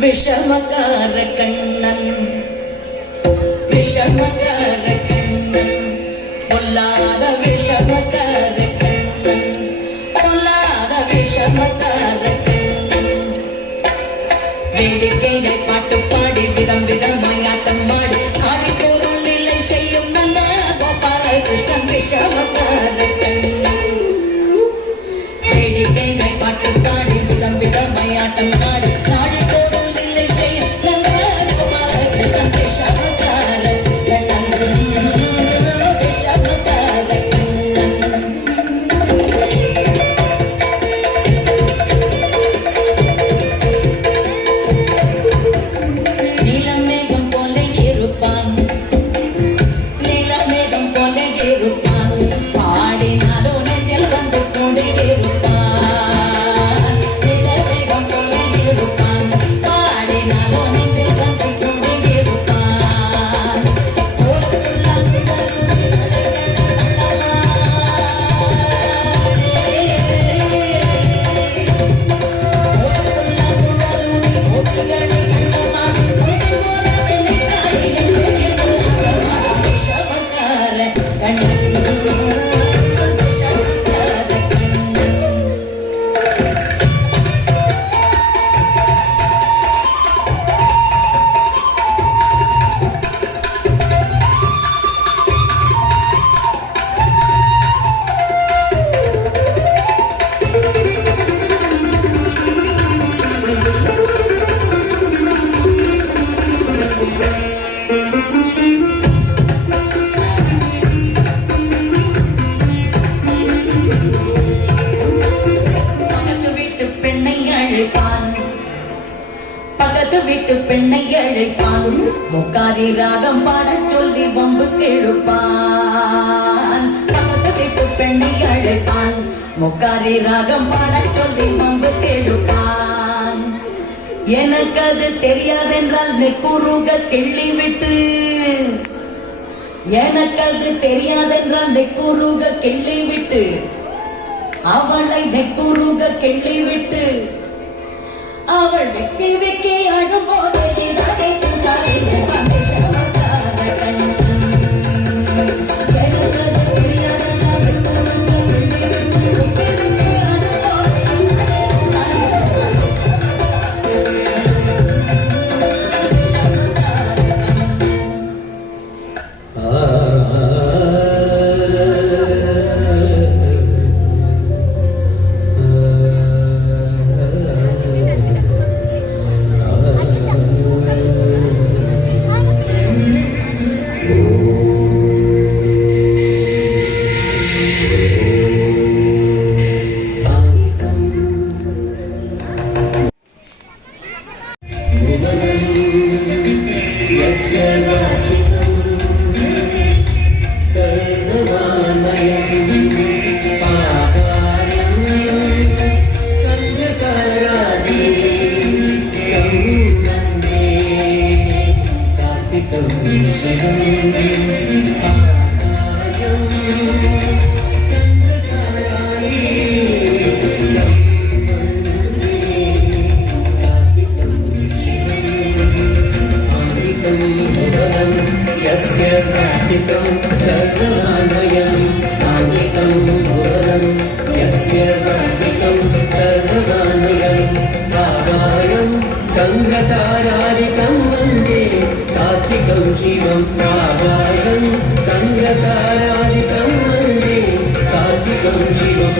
விஷமக்கார கண்ணன் விஷமக்கார கண்ணன் பொல்லாத விஷமக்கார கண்ணன் பொல்லாத விஷமக்கார கண்ணன் வேடிக்கையை பாட்டு பாடி விதம் விதமாய் ஆட்டம் மாடி ஆடி பொருள் இல்லை செய்யும் நல்ல கோபால கிருஷ்ணன் விஷமக்கார கண்ணன் வேடிக்கையை பாட்டு பாடி விதம் விதமாய் ஆட்டம் மாடி பக்கத்து வீட்டு பெண்ணை அழைப்பான் முக்காரி ராகம் பாட சொல்லி வம்பு கிழுப்பான் பக்கத்து வீட்டு பெண்ணை அழைப்பான் முக்காரி ராகம் பாட சொல்லி வம்பு கிழுப்பான் எனக்கு அது தெரியாதென்றால் நெக்குருக கிள்ளி விட்டு எனக்கு அது தெரியாதென்றால் நெக்குருக கிள்ளி விட்டு அவளை நெக்குருக கிள்ளி விட்டு அவள் வெக்கி வெக்கி அழும்போது இதாகை துங்காரே விஷமக்கார கண்ணன் எனக்கு அது தெரியாதென்றால் நெக்குருக கிள்ளி விட்டு வெக்கி வெக்கி அழும்போது இதாகை चन्द्रतारादिकं वन्दे सात्विकं शिवं पावायं चन्द्रतारादिकं वन्दे सात्विकं शिवं